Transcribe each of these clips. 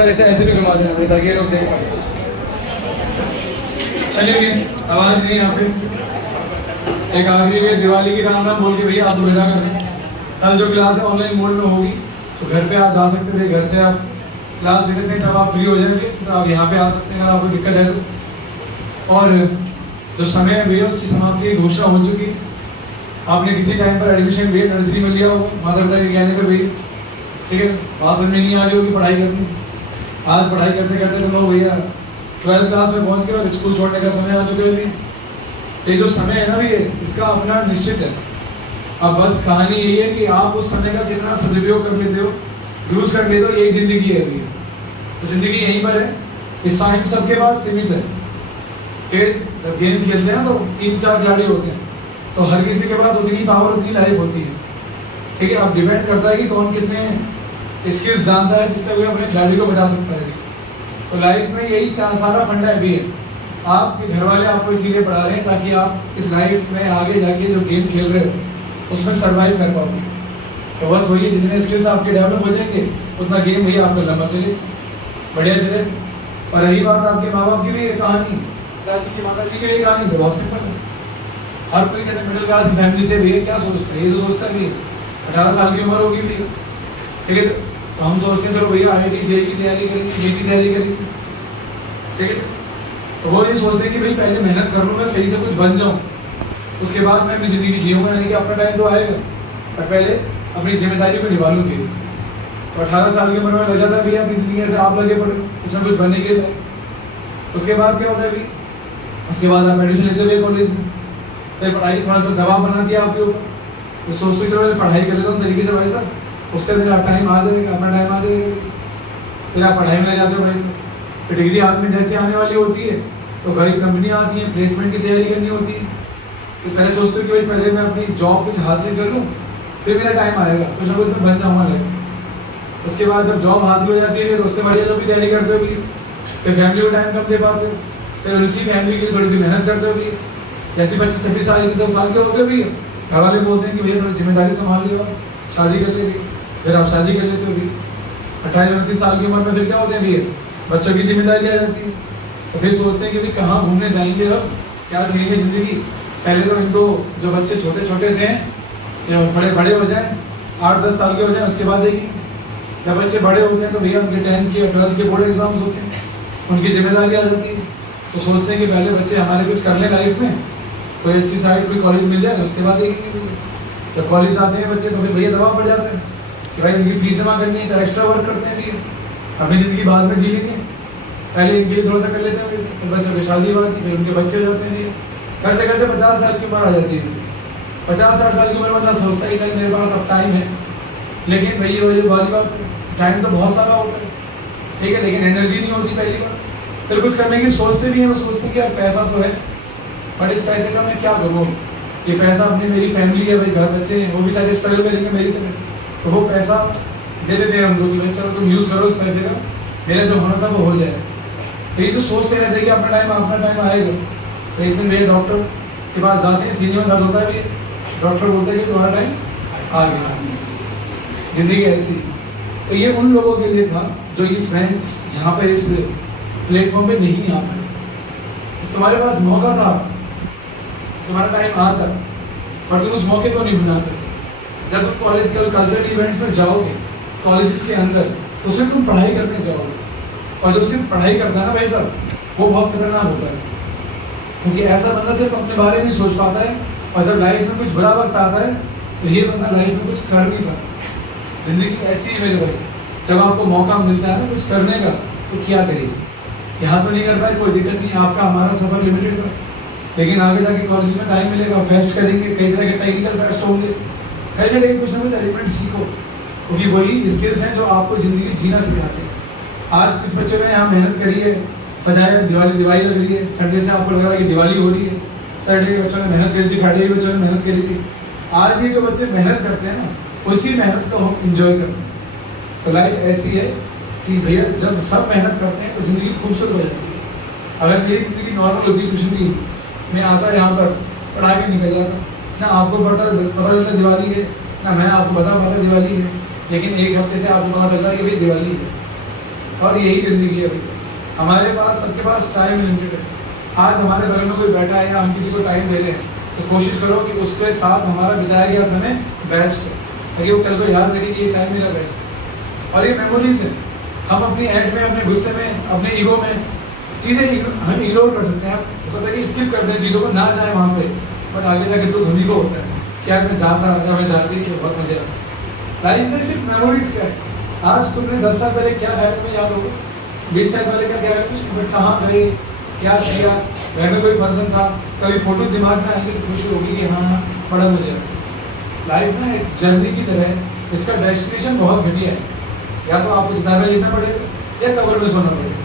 ऐसे ऐसे भी घुमा देना ताकि ये लोग देख पाए। चलिए आवाज़ नहीं यहाँ पे। एक आखिरी में दिवाली की राम राम बोल के भैया आप विदा कर दें। कल जो क्लास है ऑनलाइन मोड में होगी तो घर पे आप जा सकते थे, घर से आप क्लास ले सकते हैं। जब आप फ्री हो जाएंगे तो आप यहाँ पे आ सकते हैं अगर आपको दिक्कत है तो। और जो समय है भैया उसकी समाप्ति की घोषणा हो चुकी है। आपने किसी टाइम पर एडमिशन भैया नर्सरी में लिया हो माता पिता के कहने पर भैया, ठीक है, बात समझ में नहीं आ रही होगी पढ़ाई करनी। आज पढ़ाई करते करते तो लोग भैया 12th क्लास में पहुंच गए और स्कूल छोड़ने का समय आ चुका है अभी। तो ये जो समय है ना भैया इसका अपना निश्चित है। अब बस कहानी यही है कि आप उस समय का कितना सदुपयोग कर लेते हो, यूज कर लेते हो। यही जिंदगी है भैया, तो जिंदगी यहीं पर है। इस टाइम सबके पास सीमित है। फिर जब गेम खेलते हैं तो 3-4 खिलाड़ी होते हैं तो हर किसी के पास उतनी पावर उतनी लाइफ होती है, ठीक है। अब डिपेंड करता है कि कौन कितने स्किल्स जानता है जिससे वो अपने खिलाड़ी को बचा सकता है। तो लाइफ में यही सारा फंडा है भी है। आपके घर वाले आपको इसीलिए पढ़ा रहे हैं ताकि आप इस लाइफ में आगे जाके जो गेम खेल रहे हो उसमें सर्वाइव कर पाओगे। तो बस वही जितने स्किल्स आपके डेवलप हो जाएंगे उतना गेम भैया आपका लंबा चले, बढ़िया चले। और रही बात आपके माँ बाप की भी कहानी, पिताजी की माता जी की भी कहानी बहुत सिंपल है। हर कोई कैसे मिडिल क्लास फैमिली से भी क्या सोचता है, ये तो सोचता है भी 18 साल की उम्र होगी भी, ठीक है। तो हम सोचते हैं चलो भैया IIT JEE की तैयारी करेंगे, NEET की तैयारी करेंगे, ठीक है। तो वो ये सोचते हैं कि भाई पहले मेहनत कर लूँ, मैं सही से कुछ बन जाऊँ, उसके बाद मैं अपनी ज़िंदगी जीऊँगा। यानी कि अपना टाइम तो आएगा पर पहले अपनी जिम्मेदारी को निभा लूँगी। तो 18 साल की उम्र में लग जाता है भैया अपनी ज़िंदगी से आप लगे पड़े कुछ ना कुछ बनने के लिए। उसके बाद क्या होता है भाई, उसके बाद आप एडमिशन लेते हुए कॉलेज में, तो पढ़ाई थोड़ा सा दबाव बनाती है आपके ऊपर। तो सोचते चलो पढ़ाई कर लेता हूँ तरीके से भाई साहब, उसके अंदर आप टाइम आ जाएगा, अपना टाइम आ जाएगा, फिर आप पढ़ाई में लग जाते हो भाई साहब। फिर डिग्री हाथ में जैसे आने वाली होती है तो कई कंपनियाँ आती हैं, प्लेसमेंट की तैयारी करनी होती है। तो पहले सोचते हो कि भाई पहले मैं अपनी जॉब कुछ हासिल कर लूँ फिर मेरा टाइम आएगा, कुछ ना कुछ मैं बन जाऊँगा लाइफ। उसके बाद जब जॉब हासिल हो जाती है तो उससे बढ़िया जॉब की तैयारी करते हो भी, फिर फैमिली को टाइम कम दे पाते हो, फिर उसी फैमिली के लिए थोड़ी सी मेहनत करते हो भी। जैसे 25-26 साल 1 साल के होते हो भी, घर वाले बोलते हैं कि भैया थोड़ी जिम्मेदारी संभाल लियो, शादी कर लेगी, फिर आप शादी कर लेते हो भी। 28-29 साल की उम्र में फिर क्या होते हैं भैया, बच्चों की जिम्मेदारी आ जाती है। तो फिर सोचते हैं कि भाई कहाँ घूमने जाएंगे, अब क्या जिएंगे ज़िंदगी। पहले तो इनको जो बच्चे छोटे छोटे से हैं या बड़े बड़े हो जाएं, 8-10 साल के हो जाएं, उसके बाद देखिए जब बच्चे बड़े होते हैं तो भैया उनके 10th के 12th के बोर्ड एग्जाम्स होते हैं, उनकी जिम्मेदारी आ जाती है। तो सोचते हैं कि पहले बच्चे हमारे कुछ कर लें लाइफ में, कोई अच्छी साइड कोई कॉलेज मिल जाए उसके बाद देखेंगे। जब कॉलेज आते हैं बच्चे तो फिर भैया दबाव पड़ जाते हैं कि भाई इनकी फीस जमा करनी है, तो एक्स्ट्रा वर्क करते हैं भैया, अपनी ज़िंदगी बाद में जी लेंगे, पहले इनके लिए थोड़ा सा कर लेते हैं। फिर बच्चों की शादी बात फिर उनके बच्चे हो जाते हैं, करते करते 50 साल की उम्र आ जाती है। 50-60 साल की उम्र में सोचता है कि चल मेरे पास अब टाइम है, लेकिन भैया वही वाली बात है, टाइम तो बहुत सारा होता है, ठीक है, लेकिन एनर्जी नहीं होती पहली बार। फिर कुछ करने की सोचते भी हैं तो सोचते हैं कि यार पैसा तो है बट इस पैसे का मैं क्या करूँ, ये पैसा अपनी मेरी फैमिली है भाई, घर बच्चे हैं वो भी सारे स्ट्रगल करेंगे मेरी तरह, तो वो पैसा दे देते हैं उनको कि भाई चलो तुम यूज़ करो उस पैसे का, मेरा जो होना था वो हो जाए। तो ये जो सोचते रहते हैं कि अपना टाइम आएगा। तो एक दिन मेरे डॉक्टर के पास जाते हैं, सीने में दर्द होता है, डॉक्टर बोलते हैं कि तुम्हारा टाइम आ गया, जिंदगी ऐसी। तो ये उन लोगों के लिए था जो इस फ्रेंड्स यहाँ पर इस प्लेटफॉर्म पे नहीं आ पाए। तो तुम्हारे पास मौका था, तुम्हारा टाइम आता पर तुम उस मौके को नहीं बना सकते। जब तुम कॉलेज के कल्चरल इवेंट्स में जाओगे कॉलेजेस के अंदर तो सिर्फ तुम पढ़ाई करने जाओगे, और जो सिर्फ पढ़ाई करता है ना भाई साहब वो बहुत खतरनाक होता है, क्योंकि ऐसा बंदा सिर्फ अपने बारे में सोच पाता है, और जब लाइफ में कुछ बुरा वक्त आता है तो ये बंदा लाइफ में कुछ कर नहीं पाता। जिंदगी ऐसी है मेरे भाई, जब आपको मौका मिलता है ना कुछ करने का तो क्या करिए। यहाँ तो नहीं कर पाए कोई दिक्कत नहीं, आपका हमारा सफर लिमिटेड था, लेकिन आगे जाके कॉलेज में टाइम मिलेगा, फेस्ट करेंगे, कई तरह के टेक्निकल फेस्ट होंगे, कहीं ना कहीं कुछ ना कुछ एलिमेंट सीखो, क्योंकि वही स्किल्स हैं जो आपको ज़िंदगी जीना सिखाते हैं। आज कुछ बच्चों ने यहाँ मेहनत करी है, सजाया, दिवाली लग रही है, संडे से आपको लग रहा है कि दिवाली हो रही है, सैटरडे के बच्चों ने मेहनत करी थी, फ्राइडे के बच्चों ने मेहनत करी थी। आज ये जो बच्चे मेहनत करते हैं ना उसी मेहनत को हम इंजॉय करते हैं। तो लाइफ ऐसी है कि भैया जब सब मेहनत करते हैं तो ज़िंदगी खूबसूरत हो जाती है। अगर मेरी ज़िंदगी नॉर्मल होती कुछ भी, मैं आता यहाँ पर पढ़ा के निकल जाता, ना आपको पता चलता दिवाली है, ना मैं आपको बता पाता दिवाली है, लेकिन एक हफ्ते से आपको पता चल रहा है कि भाई दिवाली है। और यही ज़िंदगी है भैया। हमारे पास, सबके पास टाइम लिमिटेड है। आज हमारे बगल में कोई बैठा है या हम किसी को टाइम दे रहे हैं तो कोशिश करो कि उसके साथ हमारा बिताया गया समय बेस्ट है, ताकि वो कल को याद रखे कि ये टाइम मेरा बेस्ट है। और ये मेमोरीज है। हम अपनी एड में, अपने गुस्से में, अपने ईगो में चीज़ें हम इग्नोर कर सकते हैं। हो सकता है कि स्किप करते हैं चीज़ों को, ना जाए वहाँ पे, बट आगे जाके तो धुनी को होता है क्या मैं जाता या मैं जाती कि बहुत मजा आता। लाइफ में सिर्फ मेमोरीज क्या है। आज तुमने 10 साल पहले क्या है तुम्हें याद होगा, 20 साल पहले क्या है कुछ, कहाँ गए, क्या किया, घर में कोई फंक्शन था, कभी फोटो दिमाग में आएंगे तो खुशी होगी कि हाँ बड़ा मजा आता। लाइफ ना एक जर्नी की तरह है, इसका डेस्टिनेशन बहुत घटिया है। या तो आपको किताब में लिखना पड़ेगा या कवर में सोना पड़ेगा।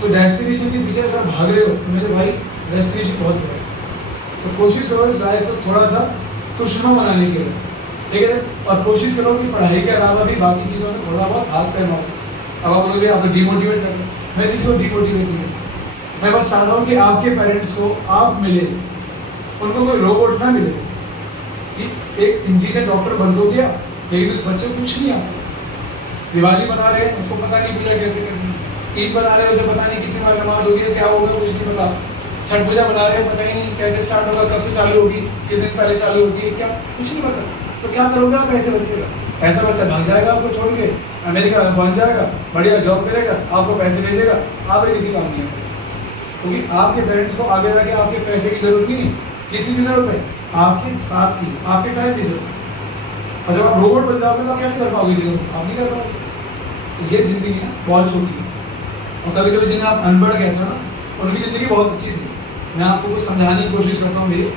तो डेस्टिनेशन के पीछे अगर भाग रहे हो तो मेरे भाई डेस्टिनेशन बहुत बड़ा है। तो कोशिश करो इस लाइफ को थोड़ा सा खुशनुमा बनाने के लिए, ठीक है। और कोशिश करो कि पढ़ाई के अलावा भी बाकी चीज़ों में थोड़ा बहुत हाथ पैर मारो। अब आप बोलोगे आप डिमोटिवेट कर रहे हो, मैं किसी को डिमोटिवेट नहीं करता। मैं बस चाहता हूँ कि आपके पेरेंट्स को आप मिले, उनको कोई रोबोट ना मिले कि एक इंजीनियर डॉक्टर बन दो गया लेकिन उस बच्चे को कुछ नहीं आता। दिवाली बना रहे हैं, उसको पता नहीं पूजा कैसे करनी है। ईद बना रहे हैं, उसे पता नहीं कितनी बार नमाज होगी, क्या होगा कुछ नहीं पता। छठ पूजा बना रहे हैं, पता ही नहीं कैसे स्टार्ट होगा, कब से चालू होगी, कितने दिन पहले चालू होगी, क्या कुछ नहीं पता। तो क्या करोगे आप ऐसे बच्चे का? ऐसा बच्चा भाग जाएगा आपको छोड़ के, अमेरिका पहुंच जाएगा, बढ़िया जॉब करेगा, आपको पैसे भेजेगा, आप किसी काम नहीं आएगा। क्योंकि आपके पेरेंट्स को आगे जाके आपके पैसे की जरूरत नहीं है, किसी की जरूरत है आपके साथ की, आपके टाइम की जरूरत है। और जब आप रोबोट बन जाओगे तो आप कैसे कर पाओगे चीज़ों को? आप नहीं कर पाओगे। ये जिंदगी है बहुत छोटी है। और कभी कभी जिन्हें आप अनपढ़ कहते हो ना, उनकी ज़िंदगी बहुत अच्छी थी। मैं आपको कुछ समझाने की कोशिश करता हूँ भैया,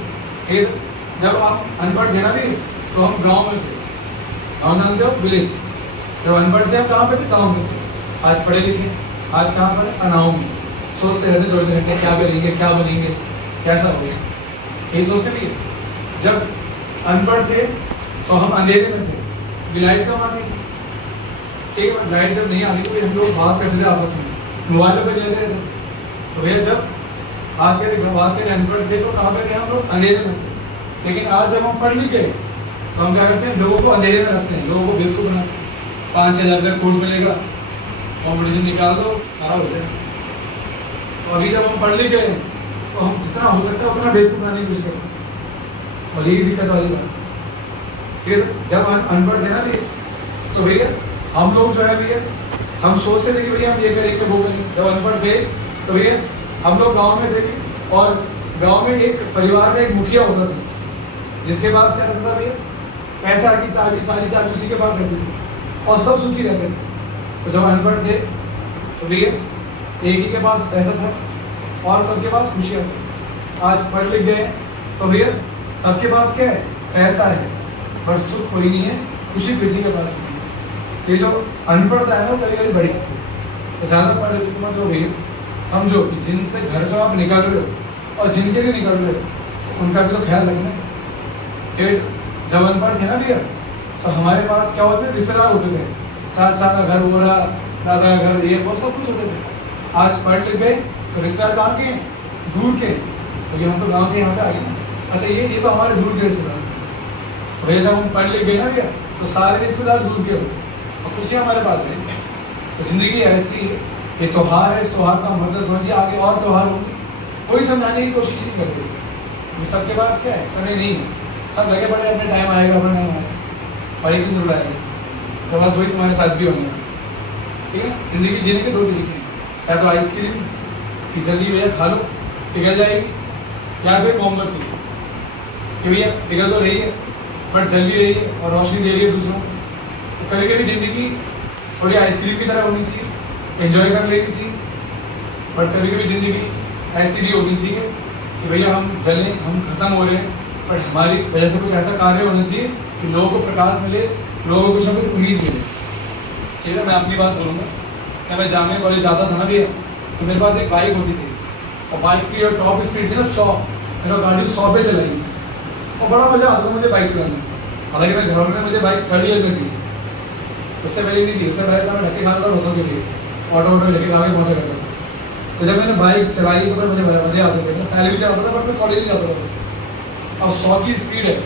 ठीक है। जब आप अनपढ़ थे ना भी, तो हम गाँव में थे। गाँव जानते हो, विलेज। जब अनपढ़ थे हम कहाँ पे थे? गाँव में थे। आज पढ़े लिखे, आज कहाँ पर? अनाव में। सोचते रहते 24 घंटे क्या करेंगे, क्या बनेंगे, कैसा हो गया, यही सोचते भी है। जब अनपढ़ थे तो हम अंधेरे में थे, लाइट कम आती थी। एक बार लाइट जब नहीं आती तो हम लोग बात करते थे आपस में, मोबाइलों पर लेते रहते थे। तो भैया जब आज के बात करें अनपढ़ थे तो कहाँ पे थे हम लोग? अंधेरे में थे। लेकिन आज जब हम पढ़ लिख गए तो हम क्या करते हैं? लोगों को अंधेरे में रखते हैं, लोगों को बेवकूफ़ बनाते हैं। 5-6 हज़ार का कोर्स मिलेगा, कॉम्पिटिशन निकाल दो, सारा हो जाएगा। तो अभी जब हम पढ़ लिख गए तो हम जितना हो सकता है उतना बेवकूफ़ बनाने की कोशिश करते हैं, और यही दिक्कत वाली बात। फिर जब हम अनपढ़ थे ना भैया, तो भैया हम लोग जो है भैया, हम सोचते थे कि भैया हम ये करेंगे वो करेंगे। जब अनपढ़ थे तो भैया हम लोग गांव में थे, और गांव में एक परिवार का एक मुखिया होता था, जिसके पास क्या रहता था भैया? पैसा की चाबी, सारी चाबी उसी के पास रहती थी, और सब सुखी रहते थे। तो जब अनपढ़ थे तो भैया एक ही के पास पैसा था और सबके पास खुशियाँ थी। आज पढ़ लिख गए तो भैया सबके पास क्या है? पैसा है, पर सुख कोई नहीं है, खुशी किसी के पास नहीं है। ये जो अनपढ़ता है ना, कभी कभी बड़ी तो ज़्यादा पढ़ लिख मत हो भैया। समझो कि जिनसे घर से आप निकल रहे हो और जिनके लिए निकल रहे हो उनका भी तो ख्याल रखना है। जब अनपढ़ थे ना भैया तो हमारे पास क्या होते थे? रिश्तेदार होते थे, चाचा का घर हो रहा, दादा का घर, ये वो सब कुछ होते थे। आज पढ़ लिख गए तो रिश्तेदार कहाँ के? दूर के। क्योंकि हम तो गांव से यहाँ पे आ गए ना। अच्छा ये तो हमारे दूर के रिश्तेदार। भैया जब हम पढ़ लिख गए ना भैया तो सारे रिश्तेदार दूर के होते और खुशियाँ हमारे पास है। तो जिंदगी ऐसी है, ये त्यौहार है, इस त्यौहार का मतलब समझिए आगे और त्यौहार होंगे, कोई समझाने की कोशिश नहीं करते। सबके पास क्या है? समय नहीं है, सब लगे पड़े अपने टाइम आएगा, अपना टाइम आएगा, और एक दिन जरूर आएगा। तो बस वही तुम्हारे साथ भी होंगे, ठीक है। जिंदगी जीने के 2 तरीके हैं, या तो आइसक्रीम कि जल्दी भैया खा लो पिघल जाएगी, या फिर मोमबत्ती कि भैया पिघल तो रही है बट जल भी रही है और रोशनी दे रही है दूसरों को। तो कभी कभी ज़िंदगी थोड़ी आइसक्रीम की तरह होनी चाहिए, एंजॉय कर लेनी चाहिए, बट कभी कभी ज़िंदगी ऐसी भी होनी चाहिए कि भैया हम जलें, हम खत्म हो रहे हैं, बट हमारी वजह से कुछ ऐसा कार्य होना चाहिए कि लोगों को प्रकाश मिले, लोगों को कुछ ना कुछ उम्मीद मिले। ठीक है, मैं अपनी बात बोलूँगा। जब मैं जामिया कॉलेज जाता था ना भैया तो मेरे पास एक बाइक होती थी, और बाइक की और टॉप स्पीड थी ना 100, मैंने गाड़ी 100 पे चलाई और बड़ा मज़ा आता था मुझे बाइक चलाने। हालांकि मैं घर में मुझे बाइक 3rd ईयर में थी, उससे पहले नहीं थी। उससे पहले था मैं ढक्के खाता था बसों के लिए, ऑटो लेके आगे पहुँचा करता था। तो जब मैंने बाइक चलाई तो मुझे मज़े आते थे। मैं पहले भी चलाता था बट मैं कॉलेज नहीं जाता था उससे, और 100 की स्पीड है,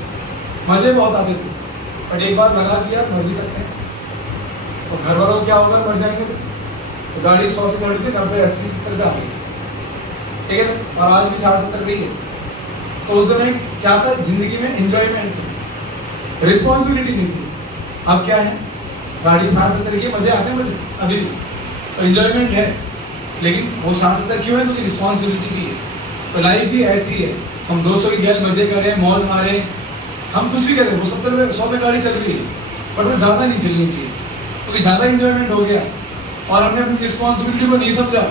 मज़े बहुत आते थे। बट एक बार लगा कि यार मर भी सकते हैं, और घर वालों को क्या होगा? मर जाएंगे तो तो गाड़ी 100 से थोड़ी सी 90, 80, 70 पे आ गई, ठीक है, और आज भी 60-70 रही है। तो उस समय क्या था, जिंदगी में एंजॉयमेंट थी, रिस्पॉन्सिबिलिटी नहीं थी। अब क्या है, गाड़ी 60-70 की, मजे आते हैं मुझे अभी भी, तो एंजॉयमेंट है, लेकिन वो 60-70 क्यों है, क्योंकि रिस्पॉन्सिबिलिटी भी है। तो लाइफ भी ऐसी है, हम दोस्तों की गैर मजे करें, मौज मारे, हम कुछ भी करें, वो 70 में 100 में गाड़ी चल रही है, बट वो ज़्यादा नहीं चलनी चाहिए, क्योंकि ज़्यादा इंजॉयमेंट हो गया और हमने अपनी रिस्पॉन्सिबिलिटी को नहीं समझा,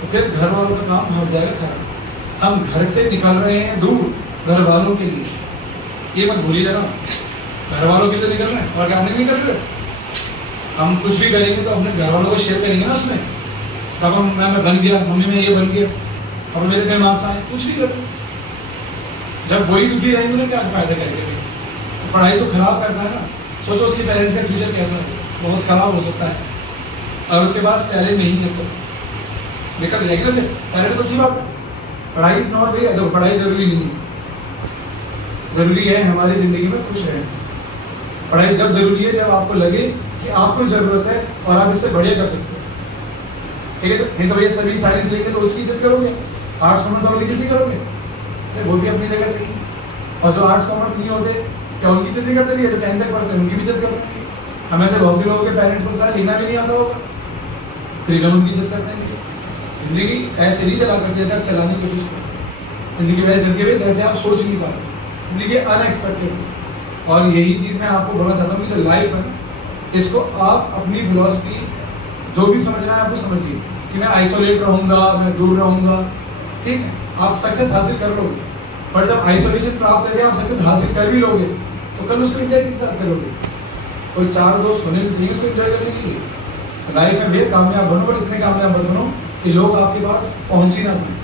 तो फिर घर वालों का काम हो जाएगा खराब। हम घर से निकल रहे हैं दूर घर वालों के लिए, ये मत भूलिए ना, घर वालों के लिए निकल रहे हैं, और क्या हमने निकल रहे। हम कुछ भी करेंगे तो अपने घर वालों को शेयर करेंगे ना उसमें, तब मैं बन गया, मम्मी में ये बन गया, और मेरे पे मार्क्स आए, कुछ भी करो, जब वही दुखी रहेंगे तो क्या फायदा करेंगे। तो पढ़ाई तो खराब करना है ना, सोचो उसके पेरेंट्स का फ्यूचर कैसा है, बहुत खराब हो सकता है, और उसके पास टैलेंट नहीं है तो दिक्कत जाएगी ना। फिर टैलेंट तो अच्छी बात है, पढ़ाई इज नॉट वे, तो पढ़ाई जरूरी नहीं है, जरूरी है हमारी जिंदगी में खुश रहना। पढ़ाई जब जरूरी है जब आपको लगे कि आपको जरूरत है और आप इससे बढ़िया कर सकते हो, ठीक है। नहीं तो ये सभी साइंस लेंगे तो उसकी इज्जत करोगे, आर्ट्स कॉमर्स वालों की इज्जत नहीं करोगे, वो भी अपनी जगह सही। और जो आर्ट्स कॉमर्स नहीं होते क्या उनकी इज्जत नहीं करते, भी जो 10th तक पढ़ते हैं उनकी भी इज्जत करते हैं। हमें से बहुत से लोगों के पेरेंट्स को साथ लिखना भी नहीं आता होगा, फिर हम उनकी इज्जत करते हैं। जिंदगी ऐसे नहीं चला करते जैसे आप चलाने की कोशिश करो, जिंदगी वैसे चलती है जैसे आप सोच नहीं पाते, जिंदगी अनएक्सपेक्टेड। और यही चीज़ मैं आपको बोलना चाहता हूँ कि जो लाइफ है इसको आप अपनी फिलॉसफी जो भी समझना है आपको समझिए, कि मैं आइसोलेट रहूँगा, मैं दूर रहूँगा, ठीक है, आप सक्सेस हासिल कर लोगे, पर जब आइसोलेशन प्राप्त करके आप सक्सेस हासिल कर भी लोगे तो कल उसको एंजॉय किस साथ करोगे। कोई 4 दोस्त होने चाहिए उसको एंजॉय करने के लिए। लाइफ में भी कामयाब बनो, पर इतने कामयाब बनो कि लोग आपके पास पहुँच ही ना पाए,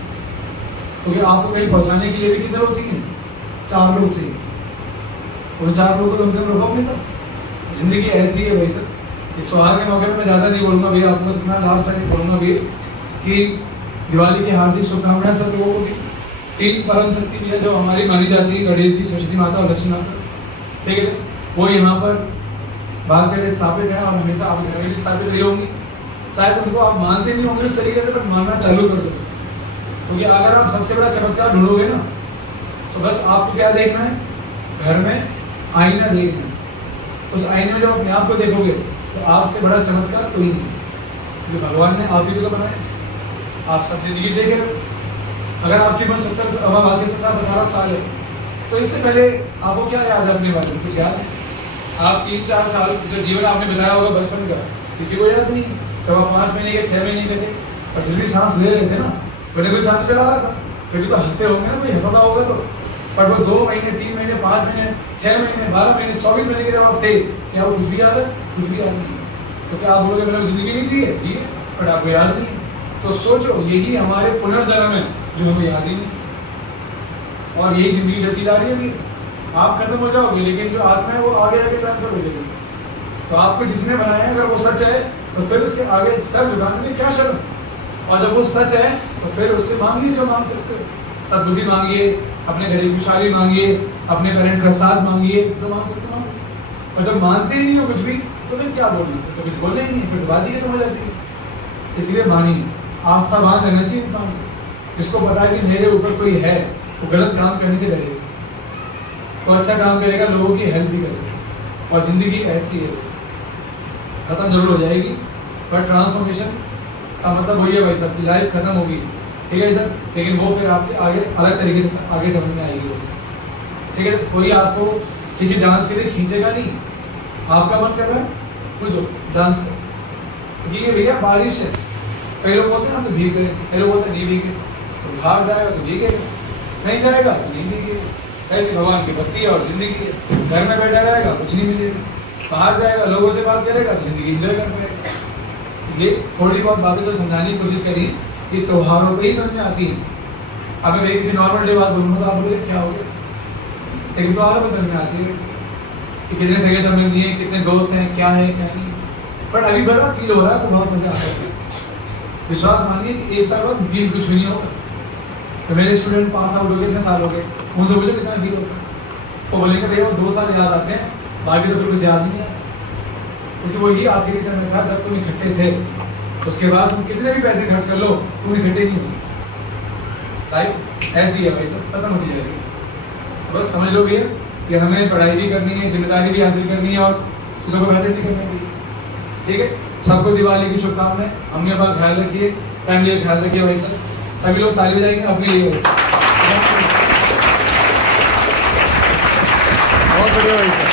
क्योंकि आपको कहीं पहुँचाने के लिए भी कितने लोग चाहिए, 4 लोग चाहिए, उन 4 लोगों को कम से कम रखो अपने साथ। जिंदगी ऐसी है भाई सर। इस त्योहार के मौके पर मैं ज़्यादा नहीं बोलूँगा भैया, आपको बस लास्ट टाइम बोलूँगा भैया कि दिवाली की हार्दिक शुभकामनाएं सब लोगों को। 3 परम शक्ति भी है जो हमारी मानी जाती है, गणेश जी, सरस्वती माता और लक्ष्मी माता, ठीक है, वो यहाँ पर बात के लिए स्थापित है और हमेशा आप घर में भी स्थापित रही होंगी। शायद उनको आप मानते नहीं होंगे उस तरीके से, बट मानना चालू कर दो, क्योंकि अगर आप सबसे बड़ा चमत्कार ढूंढोगे ना तो बस आपको क्या देखना है, घर में आईना देखना है। उस आईने में जब अपने आप को देखोगे तो आपसे बड़ा चमत्कार कोई नहीं, जो भगवान ने आप ही को बनाया। आप सब जिंदगी देखे हो, अगर आपकी उम्र 17-18 साल है तो इससे पहले आपको क्या याद है अपने बारे में, कुछ याद है? आप 3-4 साल जो जीवन आपने बिताया होगा बचपन का, किसी को याद नहीं। तो आप 5 महीने के 6 महीने के थे, और फिर भी सांस ले रहे थे ना, कोई सांस चला रहा था, फिर भी तो हंसते होंगे ना, कोई हंसता होगा तो। पर वो 2 महीने, 3 महीने, 5 महीने, 6 महीने, 12 महीने, 24 महीने के जब आप थे, क्या वो कुछ भी याद है? कुछ भी याद नहीं। तो क्या आप बोलोगे मतलब जिंदगी नहीं चाहिए, ठीक है, बट आपको याद नहीं। तो सोचो यही हमारे पुनर्जन्म है जो हमें याद ही नहीं, और यही जिंदगी चलती जा रही है। अभी आप खत्म हो जाओगे, लेकिन जो आत्मा है वो आगे आगे ट्रांसफर हो जाएगी। तो आपको जिसने बनाया है अगर वो सच है तो फिर उसके आगे सर झुकाने में क्या शर्म, और जब वो सच है तो फिर उससे मांगिए जो मांग सकते हो। सद्बुद्धि मांगिए, अपने घर की खुशहाली मांगिए, अपने पेरेंट्स का साथ मांगिए, जो मांग सकते हो मांगिए। और जब मानते ही नहीं हो कुछ भी तो फिर क्या बोलना, तो कुछ बोलना ही नहीं, फिर बात ही खत्म हो जाती है। इसलिए मानिए, आस्थावान रहना चाहिए इंसान को, जिसको पता है कि मेरे ऊपर कोई है, वो गलत काम करने से डरेगा, तो अच्छा काम करेगा, लोगों की हेल्प भी करेगा। और जिंदगी ऐसी है, खत्म जरूर हो जाएगी, पर ट्रांसफॉर्मेशन का मतलब वही है भाई, सबकी लाइफ खत्म होगी, ठीक है सर, लेकिन वो फिर आपके आगे अलग तरीके से आगे समझ में आएगी, ठीक है। कोई आपको किसी डांस के लिए खींचेगा नहीं, आपका मन कर रहा है कुछ डांस कर, ये भैया बारिश है, कई लोग बोलते हैं हम तो भीग गए, कई लोग बोलते हैं नहीं भीगे, तो बाहर जाएगा तो भीगेगा, नहीं जाएगा तो नहीं भीगेगा। ऐसी भगवान की भक्ति है और जिंदगी है। घर में बैठा रहेगा कुछ नहीं मिलेगा, बाहर जाएगा लोगों से बात करेगा तो जिंदगी एंजॉय कर पाएगा। ये थोड़ी बहुत बातें जो समझाने की कोशिश करी, ये त्योहारों पे ही समझ में आती है। अब मैं किसी नॉर्मल डे बात बोलूँगा तो आप बोले क्या हो गया, लेकिन त्योहारों पर समझ में आती है कि कितने सगे संबंधी हैं, कितने दोस्त हैं, क्या है क्या नहीं। बट अभी बड़ा फील हो रहा है तो बहुत मजा आता है। विश्वास मानिए कि 1 साल बाद फील कुछ भी नहीं होगा। तो मेरे स्टूडेंट पास आउट हो गए, कितने साल हो गए, उनसे पूछो कितना फील होता है, वो बोलेंगे भैया वो 2 साल याद आते हैं, बाकी तो फिर कुछ याद नहीं आता, क्योंकि वही आखिरी समय था जब तुम इकट्ठे थे, उसके बाद तुम कितने भी पैसे खर्च कर लो तुम इकट्ठे नहीं हो सकते। लाइफ ऐसी है भाई, सब खत्म होती जाएगी। बस समझ लो भैया कि हमें पढ़ाई भी करनी है, जिम्मेदारी भी हासिल करनी है और चीज़ों को बेहतर भी करना चाहिए। ठीक है, सबको दिवाली की शुभकामनाएं। अपने पास ख्याल रखिए, फैमिली का ख्याल रखिए भाई सर। सभी लोग ताली बजाएंगे अपने लिए भाई सर। बहुत बढ़िया भाई सर।